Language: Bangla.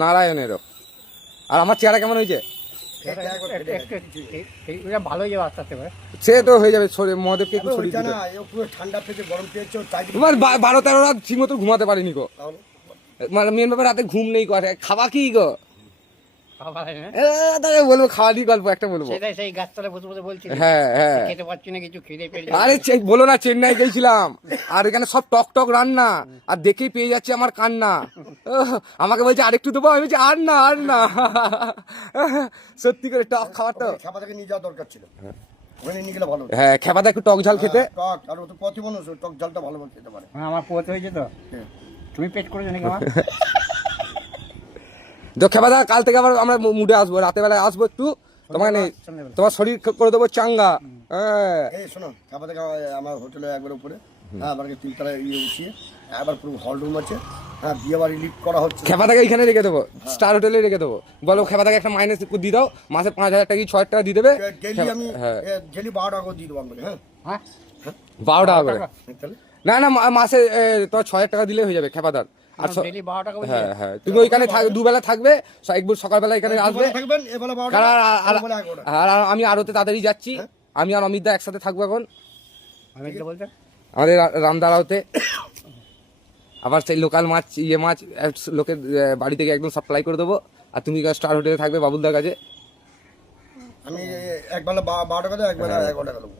নারায়ণেরও। আর আমার চেহারা কেমন হয়েছে? ভালো যাবে আস্তে আস্তে করে। সে তো হয়ে যাবে, মহাদেবকে একটু ছড়িয়ে দিতে। ঠান্ডা পেয়েছে, গরম পেয়েছে, তোমার 12-13 রাত ঠিক মতো ঘুমাতে পারিনি গো। মানে মেন ব্যাপার রাতে ঘুম নেই গো। খাওয়া কি গো? বলবো খাওয়া দিয়ে গল্প একটা বলবো। সেই গাছতলায় বসে বসে বলছি হ্যাঁ হ্যাঁ, খেতে পারছি না, কিছু খিদে পেয়ে আরে বলো না, চেন্নাই গেছিলাম আর এখানে সব টক টক রান্না, আর দেখেই পেয়ে যাচ্ছে আমার কান্না। আমাকে বলছে আরেকটু দেবো, আমি বলছি আর না আর না। সত্যি করে টক খাওয়াটা খেপাটাকে নিয়ে যাওয়া দরকার ছিল, ওখানে নিয়ে গেলে ভালো। হ্যাঁ, খেপাদা একটু টক ঝাল খেতে। টক আর ও তো পথে মানুষ, টক ঝালটা ভালো খেতে পারে। আমার পোত হয়েছে তো, তুমি পেট করেছো নাকি আমার? তো খেপাদা কাল থেকে আবার আমরা মুডে আসবো, রাতের বেলায় আসবো একটু, তোমার শরীর করে দেবো চাঙ্গা। এই শোনো, খেপাটাকে আমার হোটেলে একবার উপরে, হ্যাঁ, আমার তিনতলায় উঠিয়ে একবার পুরো হল রুম আছে, হ্যাঁ, বিয়ে বাড়ি লিফট করা হচ্ছে। খেপাটাকে এখানে রেখে দেবো, স্টার হোটেলে রেখে দেবো। বলো খেপাটাকে একটা মাইনাস দিয়ে দাও, মাসে 5,000 টাকা কি 6,000 টাকা দিয়ে দেবে। ডেলি আমি ডেলি 12 টাকা করে দিয়ে দেবো আপনাকে। হ্যাঁ, 12 টাকা করে? তাহলে না না, মাসে তোমার 6,000 টাকা দিলে হয়ে যাবে খেপাদার। আর হ্যাঁ হ্যাঁ, তুমি ওইখানে দুবেলা থাকবে, একবার সকালবেলা এখানে আসবে। আর আমি আরোতে তাড়াতাড়ি যাচ্ছি, আমি আর অমিত দা একসাথে থাকবো এখন আমাদের রামদারাওতে। আবার সেই লোকাল মাছ, মাছ লোকের বাড়ি থেকে একদম সাপ্লাই করে দেবো। আর তুমি স্টার হোটেলে থাকবে বাবুলদার কাছে। আমি একবেলা 12 টাকা দেবো, একবেলা 11 টাকা দেবো।